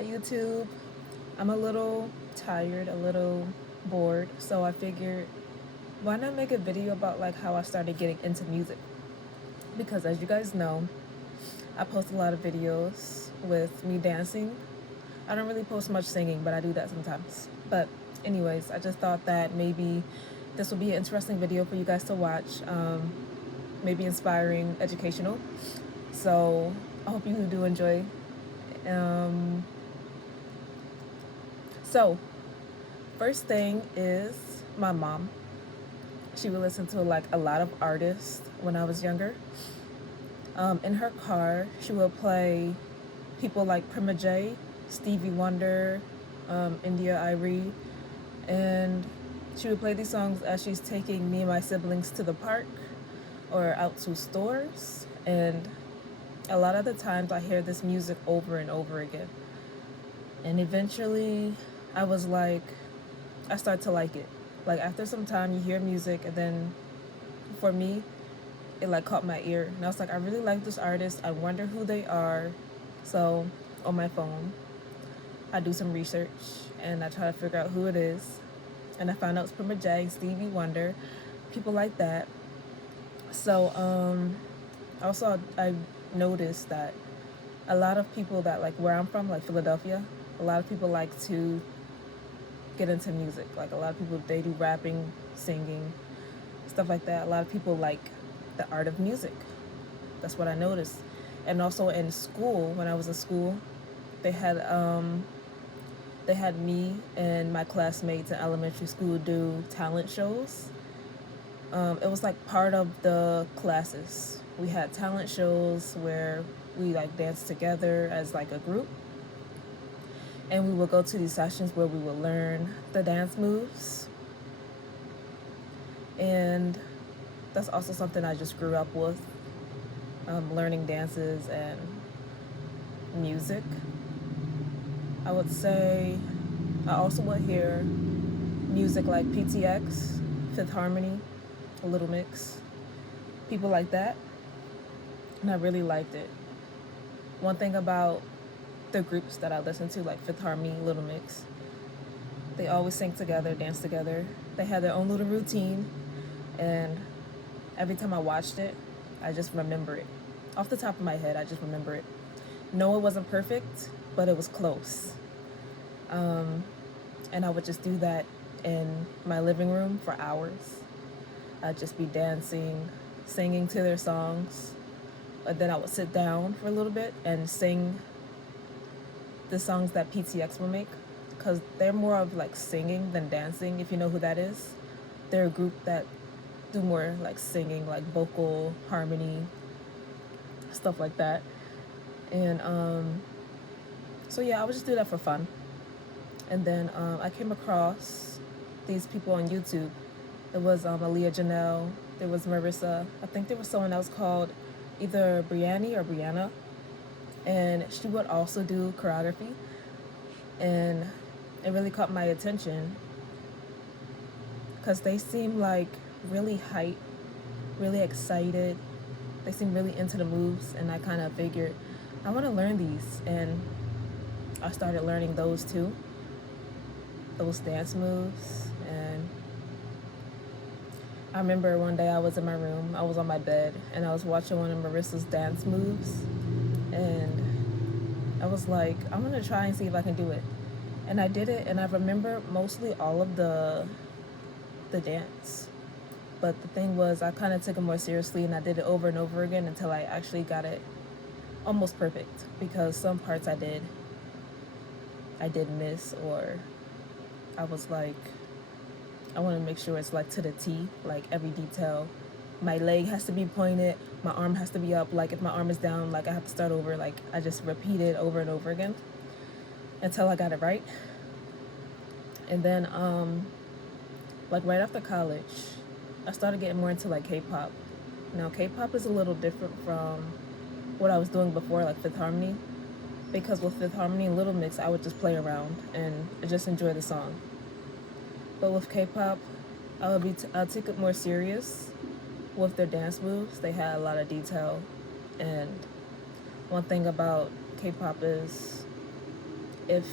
Hi YouTube. I'm a little tired, a little bored, so I figured why not make a video about like how I started getting into music? Because as you guys know, I post a lot of videos with me dancing. I don't really post much singing, but I do that sometimes. But anyways, I just thought that maybe this would be an interesting video for you guys to watch. Maybe inspiring, educational. So I hope you do enjoy. Um, so First thing is my mom. She would listen to like a lot of artists when I was younger. In her car, she would play people like Prima J, Stevie Wonder, India Irie, and she would play these songs as she's taking me and my siblings to the park or out to stores. And a lot of the times I hear this music over and over again. And eventually I was like, I start to like it. Like after some time you hear music and then for me it like caught my ear and I was like, I really like this artist. I wonder who they are. So on my phone I do some research and I try to figure out who it is. And I found out it's Prima J, Stevie Wonder, people like that. So also I noticed that a lot of people that like where I'm from, like Philadelphia, a lot of people like to get into music. Like a lot of people, they do rapping, singing, stuff like that. A lot of people like the art of music. That's what I noticed. And also in school, when I was in school, they had um, they had me and my classmates in elementary school do talent shows. It was like part of the classes. We had talent shows where we like danced together as like a group, and we would go to these sessions where we would learn the dance moves. And that's also something I just grew up with, learning dances and music. I would say I also would hear music like PTX, Fifth Harmony, a Little Mix, people like that, and I really liked it. One thing about the groups that I listen to, like Fifth Harmony, Little Mix, they always sing together, dance together. They had their own little routine, and every time I watched it, I just remember it. Off the top of my head, I just remember it. No, it wasn't perfect, but it was close. And I would just do that in my living room for hours. I'd just be dancing, singing to their songs. But then I would sit down for a little bit and sing the songs that PTX will make, because they're more of like singing than dancing, if you know who that is. They're a group that do more like singing, like vocal harmony, stuff like that. And so yeah, I would just do that for fun. And then I came across these people on YouTube. There was Aaliyah Janelle, there was Marissa, I think there was someone else called either Brianni or Brianna, and she would also do choreography. And it really caught my attention because they seem like really hype, really excited. They seem really into the moves, and I kind of figured I want to learn these, and I started learning those too, those dance moves. And I remember one day I was in my room, I was on my bed, and I was watching one of Marissa's dance moves, and I was like, I'm gonna try and see if I can do it. And I did it, and I remember mostly all of the dance. But the thing was, I kind of took it more seriously, and I did it over and over again until I actually got it almost perfect. Because some parts I did miss, or I was like, I want to make sure it's like to the T, like every detail. My leg has to be pointed, my arm has to be up. Like if my arm is down, like I have to start over. Like I just repeat it over and over again until I got it right. And then like right after college, I started getting more into like K-pop. Now K-pop is a little different from what I was doing before, like Fifth Harmony, because with Fifth Harmony and Little Mix, I would just play around and just enjoy the song. But with K-pop, I'll take it more serious with their dance moves. They had a lot of detail, and one thing about K-pop is if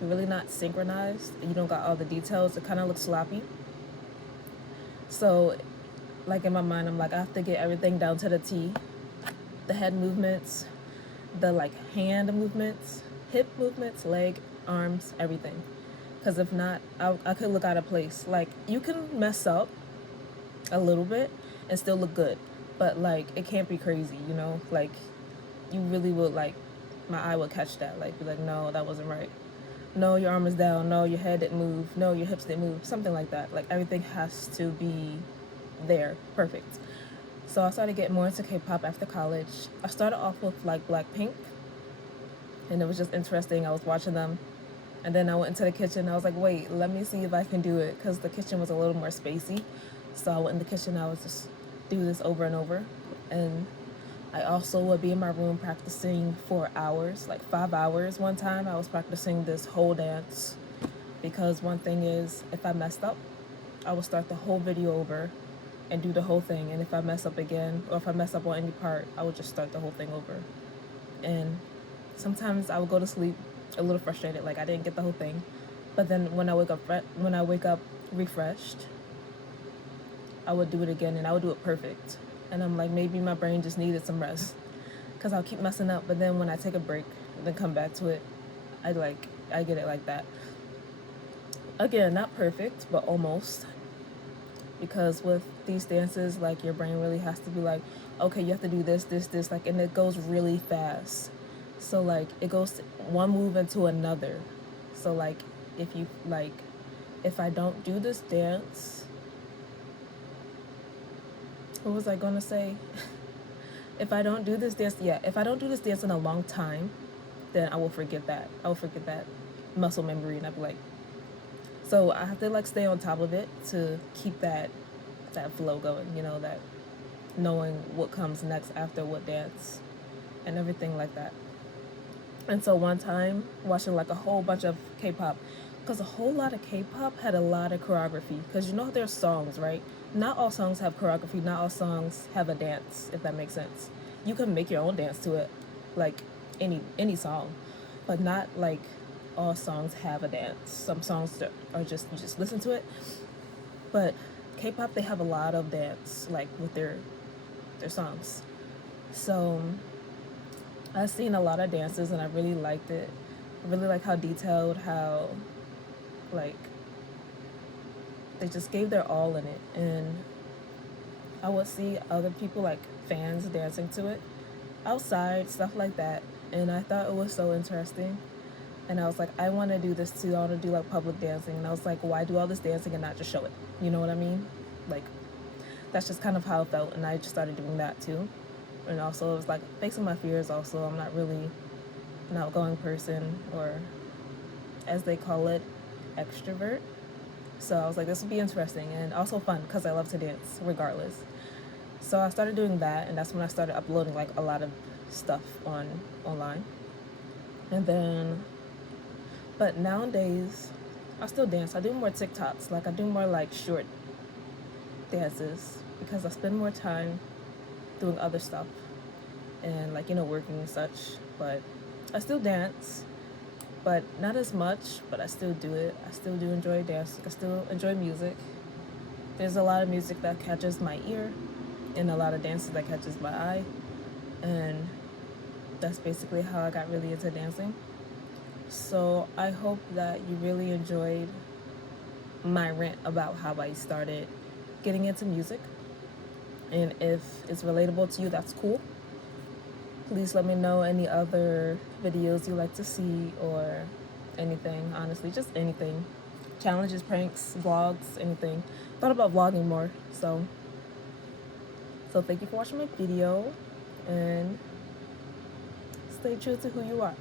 you're really not synchronized and you don't got all the details, it kind of looks sloppy. So, like in my mind, I'm like, I have to get everything down to the T. The head movements, the like hand movements, hip movements, leg, arms, everything. Because if not, I could look out of place. Like, you can mess up a little bit and still look good, but like, it can't be crazy, you know? Like, you really would like, my eye would catch that. Like, be like, no, that wasn't right. No, your arm is down. No, your head didn't move. No, your hips didn't move. Something like that. Like, everything has to be there, perfect. So I started getting more into K-pop after college. I started off with like Blackpink, and it was just interesting. I was watching them, and then I went into the kitchen. I was like, wait, let me see if I can do it, because the kitchen was a little more spacey. So I went in the kitchen. I was just do this over and over, and I also would be in my room practicing for hours, like 5 hours. One time I was practicing this whole dance, because one thing is, if I messed up, I would start the whole video over and do the whole thing. And if I mess up again, or if I mess up on any part, I would just start the whole thing over. And sometimes I would go to sleep a little frustrated, like I didn't get the whole thing. But then when I wake up refreshed, I would do it again, and I would do it perfect. And I'm like, maybe my brain just needed some rest, because I'll keep messing up. But then when I take a break and then come back to it, I get it like that. Again, not perfect, but almost. Because with these dances, like, your brain really has to be like, okay, you have to do this, this, this, like, and it goes really fast. So like, it goes one move into another. So like, if you like, if I don't do this dance, what was I gonna say? If I don't do this dance, if I don't do this dance in a long time, then I will forget that. I will forget that muscle memory, and I'll be like, so I have to like stay on top of it to keep that flow going, you know, that knowing what comes next after what dance and everything like that. And so one time, watching like a whole bunch of K-pop, because a whole lot of K-pop had a lot of choreography, because you know there's songs, right? Not all songs have choreography, not all songs have a dance, if that makes sense. You can make your own dance to it, like any song, but not like all songs have a dance. Some songs are just, you just listen to it. But K-pop, they have a lot of dance, like with their songs. So I've seen a lot of dances, and I really liked it. I really like how detailed, how like they just gave their all in it. And I would see other people, like fans, dancing to it outside, stuff like that. And I thought it was so interesting. And I was like, I want to do this too. I want to do like public dancing. And I was like, why do all this dancing and not just show it? You know what I mean? Like, that's just kind of how I felt. And I just started doing that too. And also, it was like facing my fears. Also, I'm not really an outgoing person, or as they call it, extrovert. So I was like, this would be interesting and also fun, because I love to dance regardless. So I started doing that, and that's when I started uploading like a lot of stuff online. And then, but nowadays, I still dance. I do more TikToks. Like, I do more like short dances, because I spend more time doing other stuff and like, you know, working and such. But I still dance, but not as much, but I still do it. I still do enjoy dancing. I still enjoy music. There's a lot of music that catches my ear, and a lot of dances that catches my eye. And that's basically how I got really into dancing. So I hope that you really enjoyed my rant about how I started getting into music. And if it's relatable to you, that's cool. Please let me know any other videos you like to see, or anything, honestly, just anything. Challenges, pranks, vlogs, anything. Thought about vlogging more, so thank you for watching my video, and stay true to who you are.